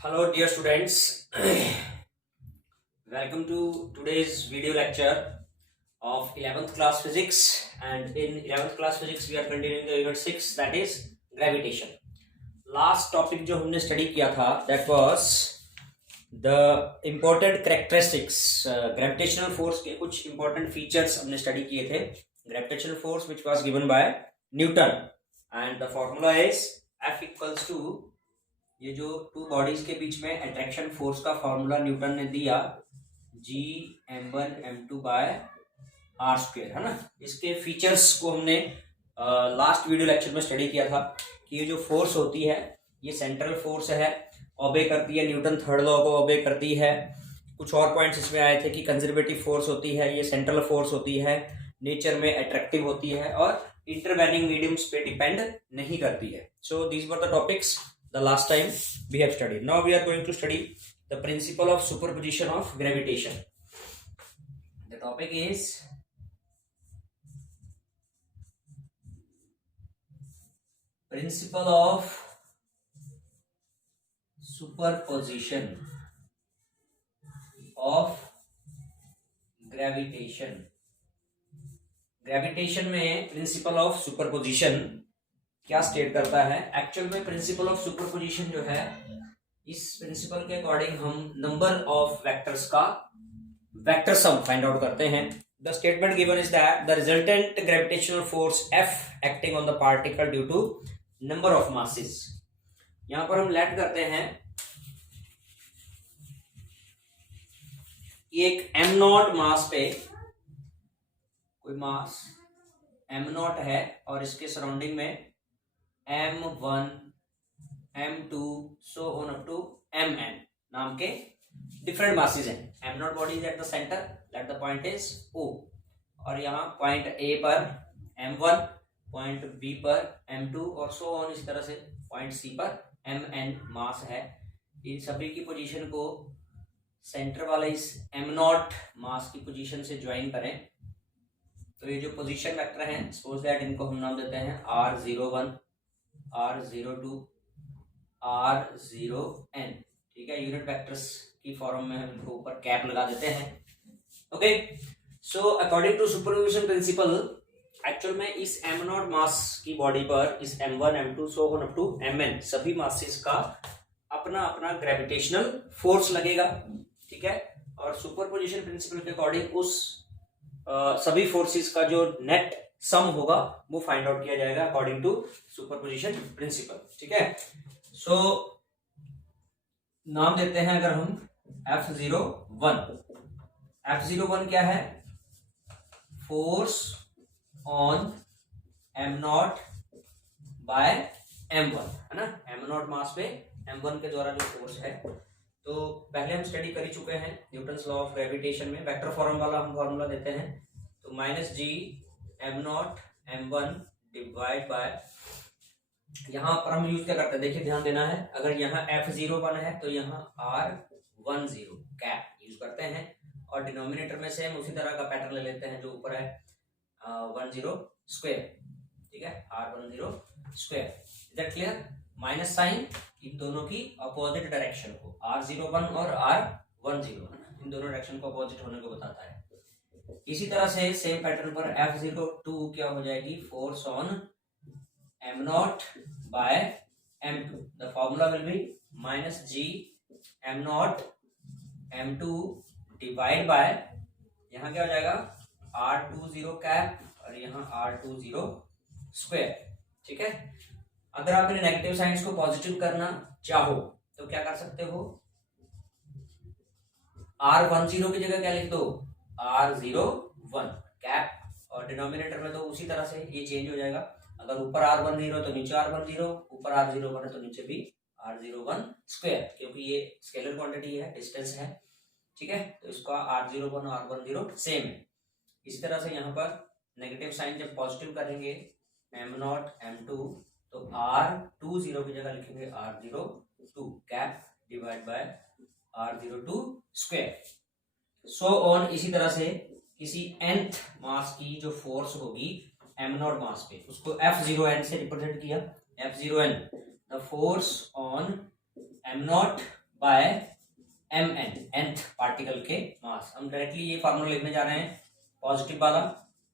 Hello dear students, welcome to today's video lecture of 11th class physics, and in 11th class physics we are continuing the unit 6, that is gravitation. Last topic जो हमने study किया था that was the important characteristics, gravitational force के कुछ important features हमने study किए थे. Gravitational force which was given by Newton and the formula is F equals to, ये जो टू बॉडीज के बीच में अट्रैक्शन फोर्स का फॉर्मूला न्यूटन ने दिया G m1m2 bye are square, है ना. इसके फीचर्स को हमने लास्ट वीडियो लेक्चर में स्टडी किया था कि ये जो फोर्स होती है ये सेंट्रल फोर्स है, ओबे करती है न्यूटन थर्ड लॉ को, ओबे करती है. कुछ और पॉइंट्स इसमें आए थे कि कंजर्वेटिव फोर्स होती है, ये सेंट्रल फोर्स होती है, नेचर में अट्रैक्टिव होती है और इंटरवेनिंग मीडियम्स पे डिपेंड नहीं करती है. So these were the topics the last time we have studied. Now we are going to study the principle of superposition of gravitation. The topic is principle of superposition of gravitation. Gravitation में principle of superposition क्या state करता है. Actual में principle of superposition जो है, इस principal के according हम नंबर ऑफ वेक्टर्स का वेक्टर सम फाइंड आउट करते हैं. The statement given is that the resultant gravitational force F acting on the particle due to number of masses. यहां पर हम लेट करते हैं कि एक m0 मास पे कोई मास m0 है और इसके सराउंडिंग में m1, m2 so on up to mn नाम के डिफरेंट मासेस हैं. m0 body is at the centre, that the point is O, और यहाँ पॉइंट A पर m1, पॉइंट B पर m2 और सो ऑन इस तरह से पॉइंट C पर mn मास है. इन सभी की पोजीशन को सेंटर वाले इस m0 मास की पोजीशन से ज्वाइन करें तो ये जो पोजीशन वेक्टर हैं, सपोज दैट इनको हम नाम देते हैं r01, r02, r0n. ठीक है, यूनिट वेक्टर्स की फॉर्म में हम इनको ऊपर कैप लगा देते हैं. Okay, so according to superposition principle, actual में इस m0 मास की बॉडी पर इस m1, m2 so on up to mn सभी मासेस का अपना अपना ग्रेविटेशनल फोर्स लगेगा. ठीक है, और सुपरपोजिशन प्रिंसिपल के अकॉर्डिंग उस सभी फोर्सेस का जो नेट सम होगा वो फाइंड आउट किया जाएगा अकॉर्डिंग टू सुपरपोजिशन प्रिंसिपल. ठीक है, सो नाम देते हैं अगर हम F01. F01 क्या है? Force on m0 bye m1, है ना. m0 मास पे m1 के द्वारा जो फोर्स है, तो पहले हम स्टडी कर ही चुके हैं न्यूटन्स लॉ ऑफ ग्रेविटेशन में. वेक्टर फॉर्म वाला हम फॉर्मूला देते हैं, तो -g m0 m1 divide by, यहां पर हम यूज क्या करते हैं, देखिए ध्यान देना है. अगर यहाँ F01 है तो यहाँ R10 कैप यूज करते हैं, और डिनोमिनेटर में से हम उसी तरह का पैटर्न ले लेते हैं जो ऊपर है 10 स्क्वायर. ठीक है, R10 square. Is that clear? Minus sign इन दोनों की अपोजिट डायरेक्शन को, R01 और R10, इन दोनों डायरेक्शन को अपोजिट होने को बताता है. इसी तरह से सेम पैटर्न पर F02 क्या हो जाएगी, force on m0 by m2. The formula will be -g m0 m2 divide by, यहाँ क्या हो जाएगा R20 कैप और यहाँ R20 स्क्वायर. ठीक है, अगर आप इन नेगेटिव साइंस को पॉजिटिव करना चाहो तो क्या कर सकते हो, R10 की जगह क्या लिख दो, R01 कैप, और डिनोमिनेटर में तो उसी तरह से ये चेंज हो जाएगा. अगर ऊपर R10 तो नीचे R10, ऊपर R01 है तो नीचे भी R01 स्क्वायर, क्योंकि ये स्केलर क्वांटिटी है, डिस्टेंस है. ठीक है, तो इसका R01 और R10 सेम है. इसी तरह से यहाँ पर नेगेटिव साइन जब पॉजिटिव करेंगे m0 m2, तो R20 की जगह लिखेंगे R02 cap divide by R02 square. So on इसी तरह से किसी nth मास की जो फोर्स होगी m0 मास पे, उसको F0n से रिप्रेजेंट किया. F0n the force on m0 by m n, nth particle के मास। हम डायरेक्टली ये फार्मूला लिखने जा रहे हैं पॉजिटिव वाला,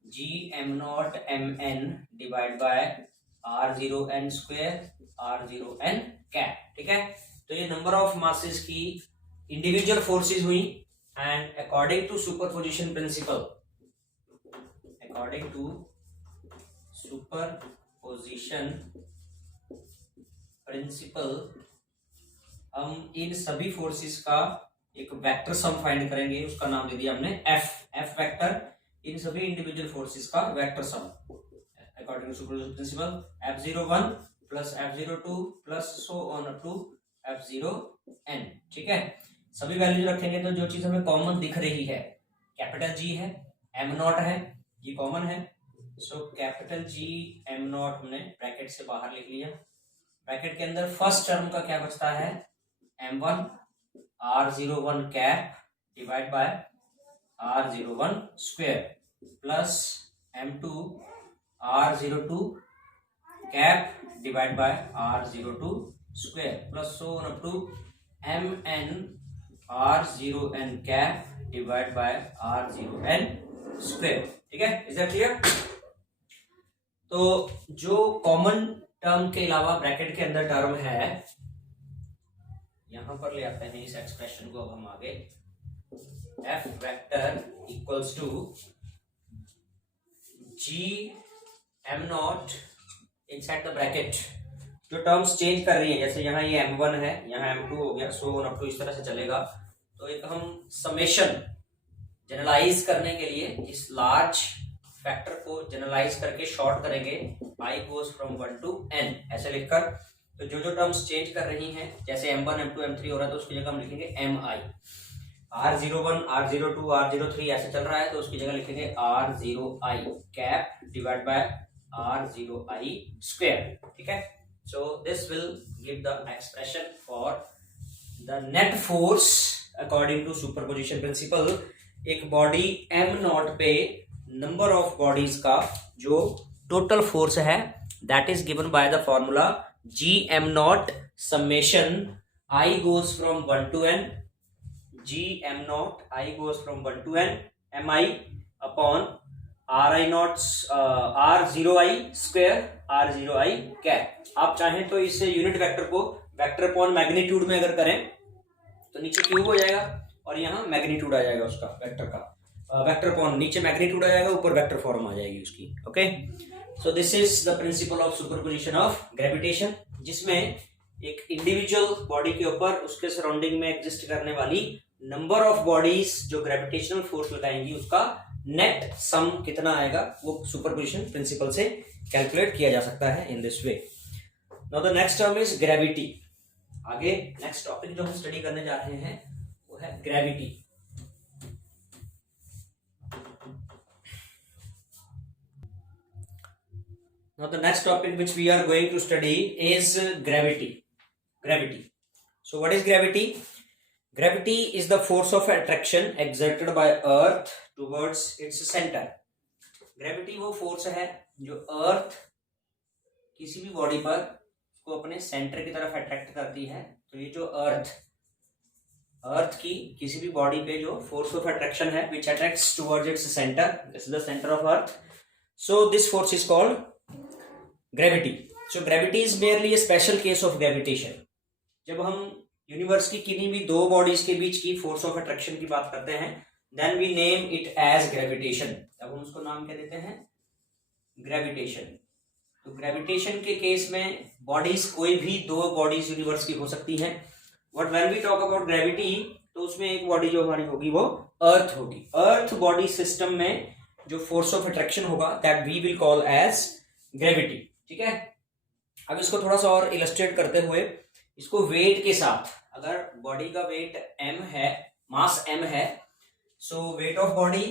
g m not m n divide by r zero n square r zero n cap. ठीक है, तो ये नंबर ऑफ मासेस की इंडिविजुअल फोर्सेस हुई, and according to superposition principle, according to superposition principle हम इन सभी फोर्सेस का एक वेक्टर सम फाइंड करेंगे, उसका नाम दे दिया हमने एफ वेक्टर, इन सभी इंडिविजुअल फोर्सेस का vector sum according to superposition principle, F01 plus F02 plus so on up to F0n। ठीक है, सभी वैल्यूज रखेंगे तो जो चीज हमें कॉमन दिख रही है, कैपिटल जी है, एम नॉट है, ये कॉमन है, so capital G m not हमने ब्रैकेट से बाहर लिख लिया। ब्रैकेट के अंदर फर्स्ट टर्म का क्या बचता है, m1 r01 cap divide by r01 square plus m2 r02 cap divide by r02 square plus so on up to mn r0n cap divide by r0n square. ठीक है, इज दैट क्लियर? तो जो common term के अलावा bracket के अंदर term है, यहां पर ले आते हैं इस एक्सप्रेशन को अब हम आगे, F vector equals to g m not inside the bracket. जो टर्म्स चेंज कर रही है, जैसे यहाँ ये m1 है, यहाँ m2 हो गया, सो ऑन अप टू इस तरह से चलेगा, तो एक हम समेशन जनरलाइज करने के लिए इस लार्ज फैक्टर को जनरलाइज करके शॉर्ट करेंगे, i goes from 1 to n ऐसे लिखकर। तो जो जो टर्म्स चेंज कर रही हैं, जैसे m1 m2 m3 हो रहा है तो उसकी जगह हम लिखेंगे mi, r01 r02 r03 ऐसे चल रहा है तो उसकी जगह लिखेंगे r0i cap divide bye r0i square. ठीक है, so this will give the expression for the net force according to superposition principle. एक बॉडी m नॉट पे नंबर ऑफ बॉडीज का जो टोटल फोर्स है, that is given by the formula g m not summation i goes from 1 to n, g m not i goes from 1 to n m i upon r i not r zero i square r zero i cap. आप चाहें तो इस unit vector को vector upon magnitude में अगर करें तो नीचे क्यूब हो जाएगा और यहाँ मैग्नीट्यूड आ जाएगा उसका वेक्टर का, वेक्टर अपॉन नीचे मैग्नीट्यूड आ जाएगा, ऊपर वेक्टर फॉर्म आ जाएगी उसकी। Okay, so this is the principle of superposition of gravitation, जिसमें एक इंडिविजुअल बॉडी के ऊपर उसके सराउंडिंग में एग्जिस्ट करने वाली नंबर ऑफ बॉडीज जो ग्रेविटेशनल फोर्स लगाएंगी उसका नेट सम कितना आएगा वो सुपरपोजिशन प्रिंसिपल से कैलकुलेट किया जा सकता है in this way. Now the next term is gravity. आगे नेक्स्ट टॉपिक जो हम स्टडी करने जा रहे हैं वो है gravity. Now the next topic which we are going to study is gravity. Gravity. So what is gravity? Gravity is the force of attraction exerted by Earth towards its center. Gravity वो force है जो अर्थ किसी भी body पर को अपने centre की तरफ अट्रैक्ट करती है। तो ये जो अर्थ की किसी भी बॉडी पे जो फोर्स ऑफ अट्रैक्शन है which attracts towards its center, this is the center of Earth. So this force is called gravity. So gravity is merely a special case of gravitation. जब हम यूनिवर्स की किन्हीं भी दो bodies के बीच की force of attraction की बात करते हैं, then we name it as gravitation. तब हम उसको नाम क्या देते हैं, ग्रेविटेशन। तो ग्रेविटेशन के केस में बॉडीज कोई भी दो बॉडीज यूनिवर्स की हो सकती हैं, but when we talk about gravity तो उसमें एक बॉडी जो हमारी होगी वो अर्थ होगी। अर्थ बॉडी सिस्टम में जो फोर्स ऑफ अट्रैक्शन होगा that we will call as gravity. ठीक है, अब इसको थोड़ा सा और इलस्ट्रेट करते हुए इसको वेट के साथ, अगर बॉडी का वेट m है, मास m है, सो वेट ऑफ बॉडी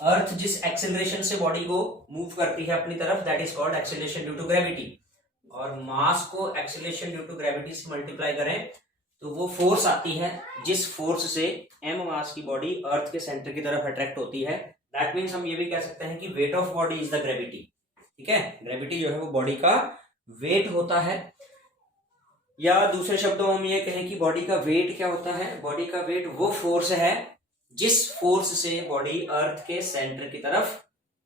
अर्थ जिस एक्सेलरेशन से बॉडी को मूव करती है अपनी तरफ, that is called acceleration due to gravity. और मास को एक्सेलरेशन ड्यू टू ग्रेविटी से मल्टीप्लाई करें तो वो फोर्स आती है जिस फोर्स से m मास की बॉडी अर्थ के सेंटर की तरफ अट्रैक्ट होती है। दैट मीन्स हम ये भी कह सकते हैं कि weight of body is the gravity. ठीक है, ग्रेविटी जो है वो बॉडी का वेट होता है, या दूसरे शब्दों में हम ये कहें कि बॉडी का वेट क्या होता है। बॉडी का वेट वो फोर्स है जिस फोर्स से बॉडी अर्थ के सेंटर की तरफ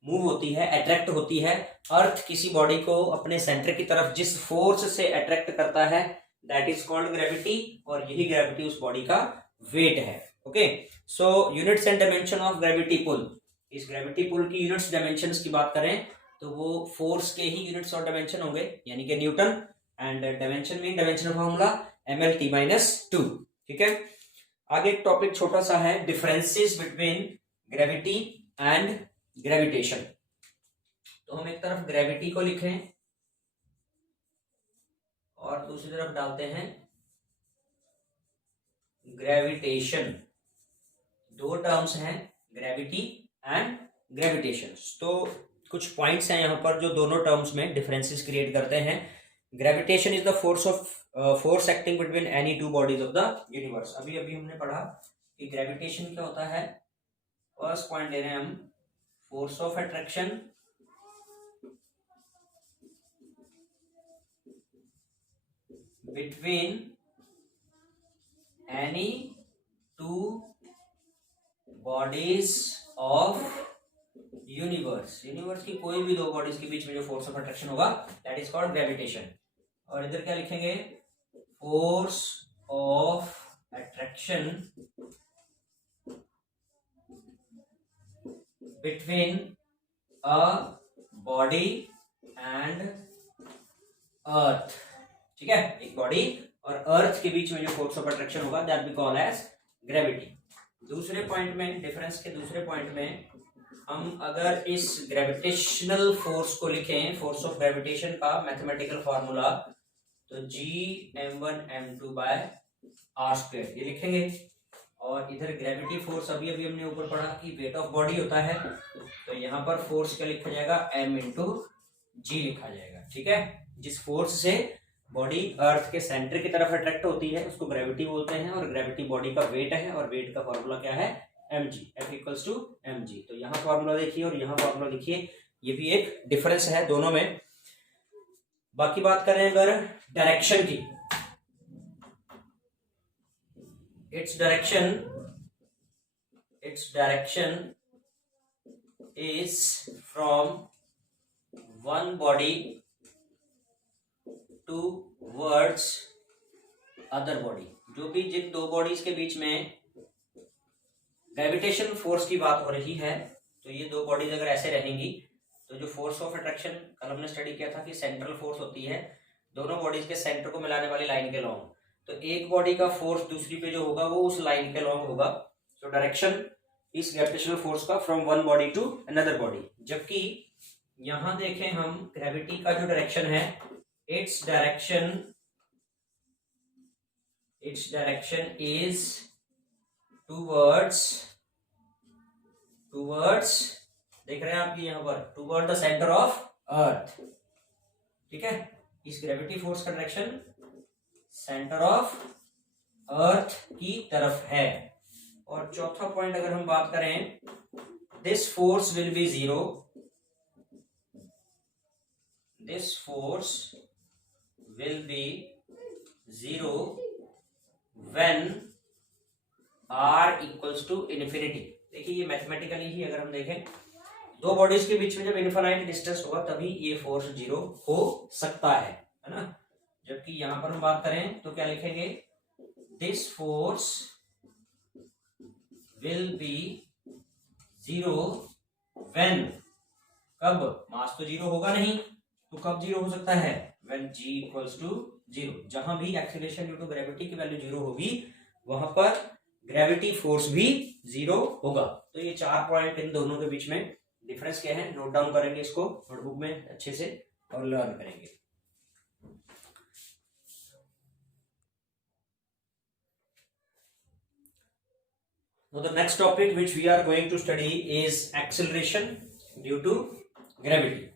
मूव होती है, अट्रैक्ट होती है। अर्थ किसी बॉडी को अपने सेंटर की तरफ जिस फोर्स से अट्रैक्ट करता है दैट इज कॉल्ड ग्रेविटी, और यही ग्रेविटी उस बॉडी का वेट है। Okay, so units and dimension of gravity pull. इस ग्रेविटी पुल की यूनिट्स डायमेंशंस की बात करें तो वो फोर्स के ही यूनिट्स और डायमेंशन होंगे, यानी कि Newton, and dimension mean dimension formula ml/t-2। ठीक है, आगे एक टॉपिक छोटा सा है, differences between gravity and gravitation. तो हम एक तरफ ग्रेविटी को लिखें और दूसरी तरफ डालते हैं ग्रेविटेशन। दो टर्म्स हैं, ग्रेविटी एंड ग्रेविटेशन। तो कुछ पॉइंट्स हैं यहाँ पर जो दोनों टर्म्स में डिफरेंसेस क्रिएट करते हैं। Gravitation is the force acting between any two bodies of the universe. अभी हमने पढ़ा कि ग्रेविटेशन क्या होता है। फर्स्ट पॉइंट ले रहे हैं हम, force of attraction between any two bodies of universe. Universe की कोई भी दो बॉडीज के बीच में जो फोर्स ऑफ अट्रैक्शन होगा दैट इज कॉल्ड ग्रेविटेशन। और इधर क्या लिखेंगे, force of attraction between a body and earth. ठीक है, एक बॉडी और अर्थ के बीच में जो फोर्स ऑफ अट्रैक्शन होगा that we call as gravity. दूसरे पॉइंट में, डिफरेंस के दूसरे पॉइंट में, हम अगर इस ग्रेविटेशनल फोर्स को लिखें, फोर्स ऑफ ग्रेविटेशन का मैथमेटिकल फॉर्मूला, तो G(m1m2/r²) ये लिखेंगे। और इधर ग्रेविटी फोर्स अभी हमने ऊपर पढ़ा कि वेट ऑफ बॉडी होता है, तो यहाँ पर फोर्स क्या लिखा जाएगा, m(g) लिखा जाएगा। ठीक है, जिस फोर्स से बॉडी अर्थ के सेंटर की तरफ अट्रैक्ट होती है उसको ग्रेविटी बोलते हैं, और ग्रेविटी बॉडी का वेट है, और वेट का फॉर्मूला क्या है, mg, F=mg। तो यहाँ फॉर्मूला देखिए और यहाँ फॉर्मूला लिखिए, ये भी एक डिफरेंस है दोनों में। बाकी बात करें अगर डायरेक्शन की, its direction is from one body towards other body। जो भी जिन दो बॉडीज के बीच में ग्रेविटेशन फोर्स की बात हो रही है, तो ये दो बॉडीज अगर ऐसे रहेंगी तो जो फोर्स ऑफ अट्रैक्शन कल हमने स्टडी किया था कि सेंट्रल फोर्स होती है दोनों बॉडीज के सेंटर को मिलाने वाली लाइन के लॉन्ग, तो एक बॉडी का फोर्स दूसरी पे जो होगा वो उस लाइन के लॉन्ग होगा। तो डायरेक्शन इस ग्रेविटेशनल फोर्स का from one body to another body. जबकि यहां देखें हम, ग्रेविटी का जो डायरेक्शन है, इट्स डायरेक्शन इज टूवर्ड्स, देख रहे हैं आप यहाँ पर, toward the centre of earth. ठीक है, इस ग्रेविटी फोर्स का डायरेक्शन सेंटर ऑफ अर्थ की तरफ है। और चौथा पॉइंट अगर हम बात करें, this force will be zero, this force will be zero when r equals to infinity. देखिए ये मैथमेटिकली ही अगर हम देखें, दो बॉडीज के बीच में जब इनफाइनाइट डिस्टेंस होगा तभी ये फोर्स जीरो हो सकता है ना। जबकि यहां पर हम बात करें तो क्या लिखेंगे, this force will be zero when, कब, मास तो जीरो होगा नहीं तो कब जीरो हो सकता है, when g equals to zero. जहां भी एक्सीलरेशन ड्यू टू ग्रेविटी की वैल्यू जीरो होगी वहां पर ग्रेविटी फोर्स भी जीरो होगा। तो ये चार पॉइंट इन दोनों के बीच में डिफरेंस क्या है, नोट डाउन करेंगे इसको नोटबुक में अच्छे से और लर्न करेंगे। Now the next topic which we are going to study is acceleration due to gravity.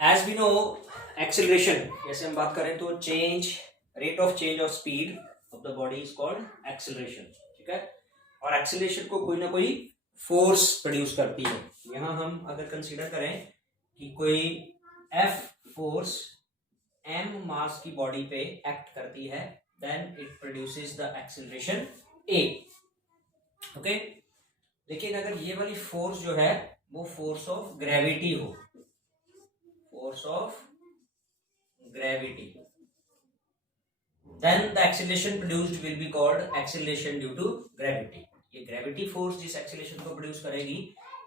As we know, acceleration, जैसे हम बात करें तो change, rate of change of speed of the body is called acceleration. ठीक है, और acceleration को कोई ना कोई फोर्स प्रोड्यूस करती है। यहाँ हम अगर कंसीडर करें कि कोई F फोर्स m मास की बॉडी पे एक्ट करती है, then it produces the acceleration a। Okay, लेकिन अगर ये वाली फोर्स जो है वो फोर्स ऑफ ग्रेविटी हो, force of gravity, then the acceleration produced will be called acceleration due to gravity। ये ग्रेविटी फोर्स जिस एक्सेलरेशन को प्रोड्यूस करेगी,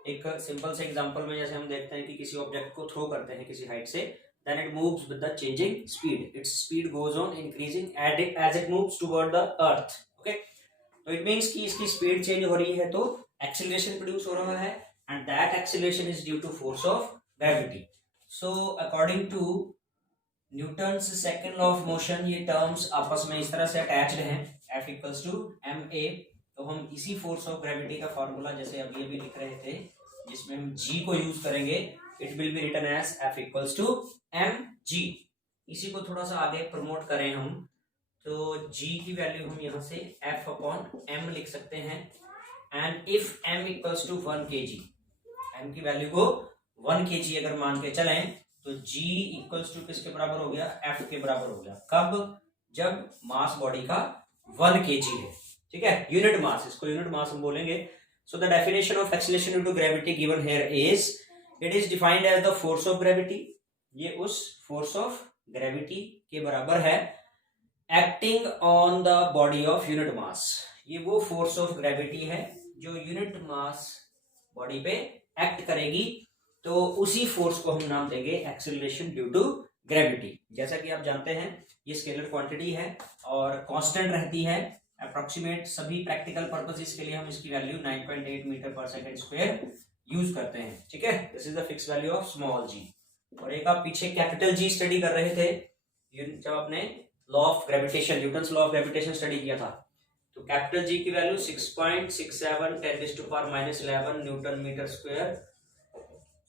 एक सिंपल से एग्जांपल में जैसे हम देखते हैं कि किसी ऑब्जेक्ट को थ्रो करते हैं किसी हाइट से, then it moves with the changing speed, its speed goes on increasing as it moves toward the earth। okay, तो it means कि इसकी स्पीड चेंज हो रही है तो एक्सेलरेशन प्रोड्यूस हो रहा है, and that acceleration is due to force of gravity। so according to Newton's second law of motion, ये टर्म्स आपस में इस तरह से अटैच्ड हैं, F equals to m a. तो हम इसी फोर्स ऑफ ग्रेविटी का फॉर्मूला जैसे अभी अभी लिख रहे थे, जिसमें हम G को यूज करेंगे, it will be written as F equals to m g. इसी को थोड़ा सा आगे प्रमोट करें हम, तो G की वैल्यू हम यहाँ से F अपॉन एम लिख सकते हैं, and if m equals to 1 kg, m की वैल्यू को 1 kg अगर मान के चलें तो G इक्वल्स टू किसके बराबर हो गया, F के बराबर हो गया। कब? जब मास बॉडी का 1 kg है, ठीक है, यूनिट मास, इसको यूनिट मास हम बोलेंगे। So the definition of acceleration due to gravity given here is, it is defined as the force of gravity, ये उस फोर्स ऑफ ग्रेविटी के बराबर है, acting on the body of unit mass. ये वो force of gravity है जो unit mass body पे एक्ट करेगी, तो उसी फोर्स को हम नाम देंगे एक्सेलरेशन ड्यू टू ग्रेविटी। जैसा कि आप जानते हैं ये स्केलर क्वांटिटी है और कांस्टेंट रहती है, अप्रोक्सीमेट सभी प्रैक्टिकल पर्पसेस के लिए हम इसकी वैल्यू 9.8 मीटर पर सेकंड स्क्वायर यूज करते हैं, ठीक है। This is the fix value of small G. और एक आप पीछे कैपिटल जी स्टडी कर रहे थे जब आपने law of gravitation, Newton's law of gravitation study किया था, तो कैपिटल जी की वैल्यू 6.67 10⁻11 न्यूटन मीटर स्क्वायर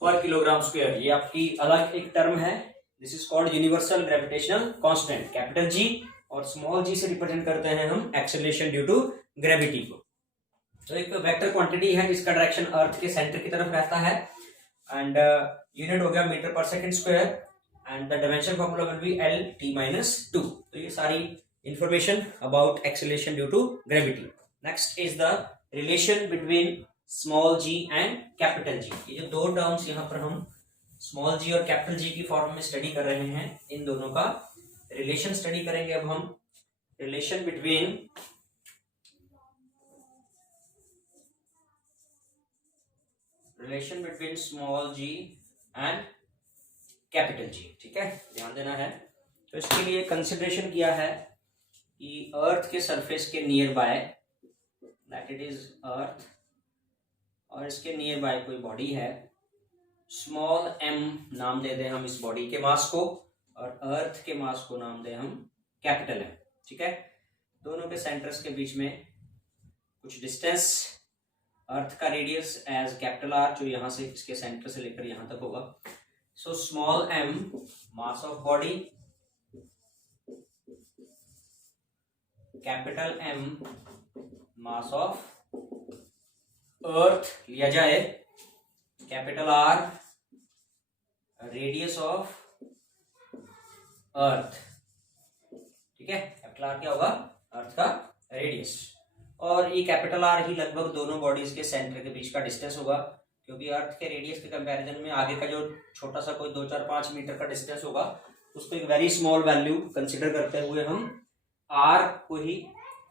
पर किलोग्राम स्क्वायर। ये आपकी अलग एक टर्म है, this is called universal gravitational constant. Capital G और स्मॉल जी से रिप्रेजेंट करते हैं हम एक्सेलरेशन ड्यू टू ग्रेविटी को। तो एक वेक्टर क्वांटिटी है जिसका डायरेक्शन अर्थ के सेंटर की तरफ रहता है, एंड यूनिट हो गया मीटर पर second square, and the dimension formula will be L_T-2। तो ये सारी information about acceleration due to gravity. Next is the relation between small g and capital g. ये जो दो टर्म्स यहाँ पर हम स्मॉल जी और कैपिटल जी की फॉर्म में स्टडी कर रहे हैं, इन दोनों का रिलेशन स्टडी करेंगे अब हम। Relation between small g and capital g, ठीक है, ध्यान देना है। तो इसके लिए कंसिडरेशन किया है कि अर्थ के सरफेस के near by, that it is earth, और इसके नियर बाय कोई बॉडी है, स्मॉल m नाम दे दें हम इस बॉडी के मास को, और अर्थ के मास को नाम दें हम कैपिटल M, ठीक है। दोनों के सेंटर्स के बीच में कुछ डिस्टेंस, अर्थ का रेडियस एज कैपिटल R, जो यहां से इसके सेंटर से लेकर यहां तक होगा। So small m mass of body, capital M mass of अर्थ लिया जाए, कैपिटल R रेडियस ऑफ अर्थ, ठीक है। कैपिटल R क्या होगा, अर्थ का रेडियस, और ये कैपिटल R ही लगभग दोनों बॉडीज के सेंटर के बीच का डिस्टेंस होगा, क्योंकि अर्थ के रेडियस के कंपैरिजन में आगे का जो छोटा सा कोई 2-4-5 मीटर का डिस्टेंस होगा, उसको एक वेरी स्मॉल वैल्यू कंसिडर करते हुए हम R को ही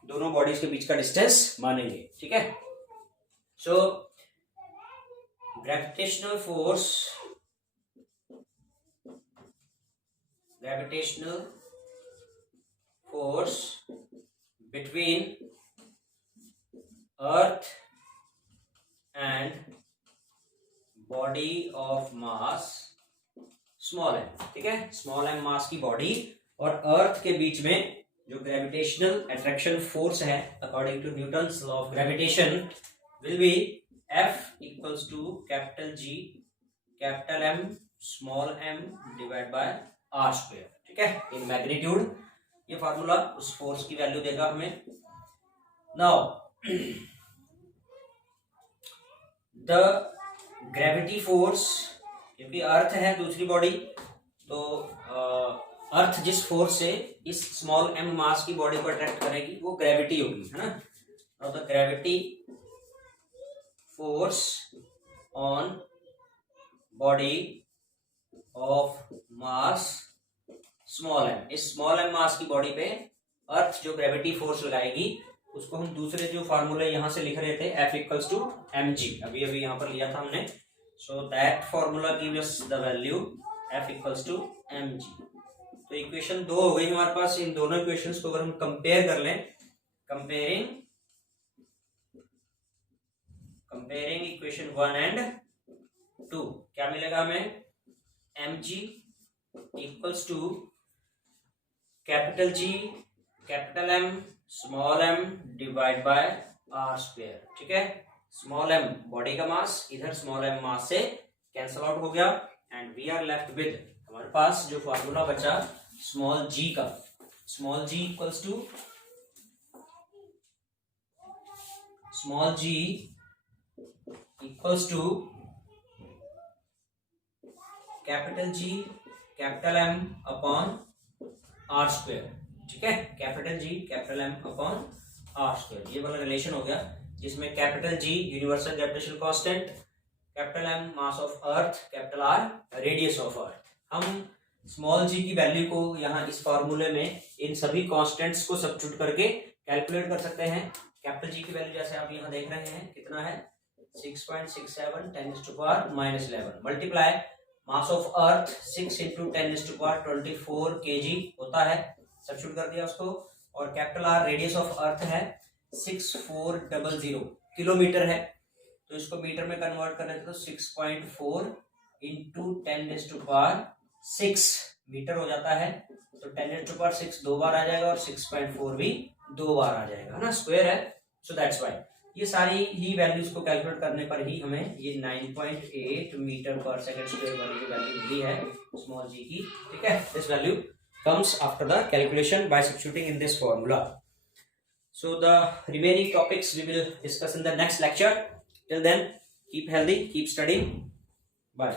दोनों बॉडीज के बीच का डिस्टेंस मानेंगे, ठीक है। So, gravitational force between Earth and body of mass small m, ठीक है, स्मॉल m मास की बॉडी और अर्थ के बीच में जो ग्रेविटेशनल अट्रैक्शन फोर्स है, according to Newton's law of gravitation, will be F equals to capital G capital M small m divided by R square, ठीक है, इन मैग्नीट्यूड। ये फार्मूला उस फोर्स की वैल्यू देगा हमें। नाउ द ग्रेविटी फोर्स, क्योंकि अर्थ है दूसरी बॉडी, तो अर्थ जिस फोर्स से इस स्मॉल m मास की बॉडी को अट्रैक्ट करेगी वो ग्रेविटी होगी, है ना। Now the gravity force on body of mass small m, इस स्मॉल m मास की बॉडी पे अर्थ जो ग्रेविटी फोर्स लगाएगी उसको हम दूसरे जो फार्मूले यहां से लिख रहे थे F इक्वल्स टू mg, अभी अभी यहां पर लिया था हमने। So that formula gives us the value F equals to mg। तो इक्वेशन 2 हो गई हमारे पास। इन दोनों इक्वेशंस को अगर हम कंपेयर कर लें, कंपेयरिंग इक्वेशन 1 एंड 2, क्या मिलेगा हमें? mg equals to capital G capital M small m divide by r square. ठीक है, स्मॉल m बॉडी का मास, इधर स्मॉल m मास से कैंसल आउट हो गया and we are left with, हमारे पास जो फॉर्मूला बचा स्मॉल g का, small g equals to capital G capital M upon r square. ठीक है, capital G capital M upon r square, ये वाला रिलेशन हो गया जिसमें capital G universal gravitational constant, capital M mass of earth, capital R radius of earth. हम small g की वैल्यू को यहाँ इस फॉर्मूले में इन सभी कांस्टेंट्स को सब्स्टिट्यूट करके कैलकुलेट कर सकते हैं। कैपिटल G की वैल्यू जैसे आप यहाँ देख रहे हैं कितना है, 6.67 10⁻11 multiply mass of earth 6 into 10⁻24 kg होता है, सब्स्टिट्यूट कर दिया उसको। और कैपिटल R रेडियस ऑफ अर्थ है 6400 किलोमीटर है, तो इसको मीटर में कन्वर्ट करने तो 6.4 इंटू 10⁻6 मीटर हो जाता है। तो 10⁻6 दो बार आ जाएगा और 6.4 भी दो बार आ जाएगा, है ना, स्क्वायर है। सो दैट्स व्हाई ये सारी ही वैल्यूज को कैलकुलेट करने पर ही हमें ये 9.8 मीटर पर सेकंड स्क्वायर वाली की वैल्यू मिली है स्मॉल g की। ठीक है, this value comes after the calculation by substituting in this formula. So the remaining topics we will discuss in the next lecture. Till then, keep healthy, keep studying. Bye.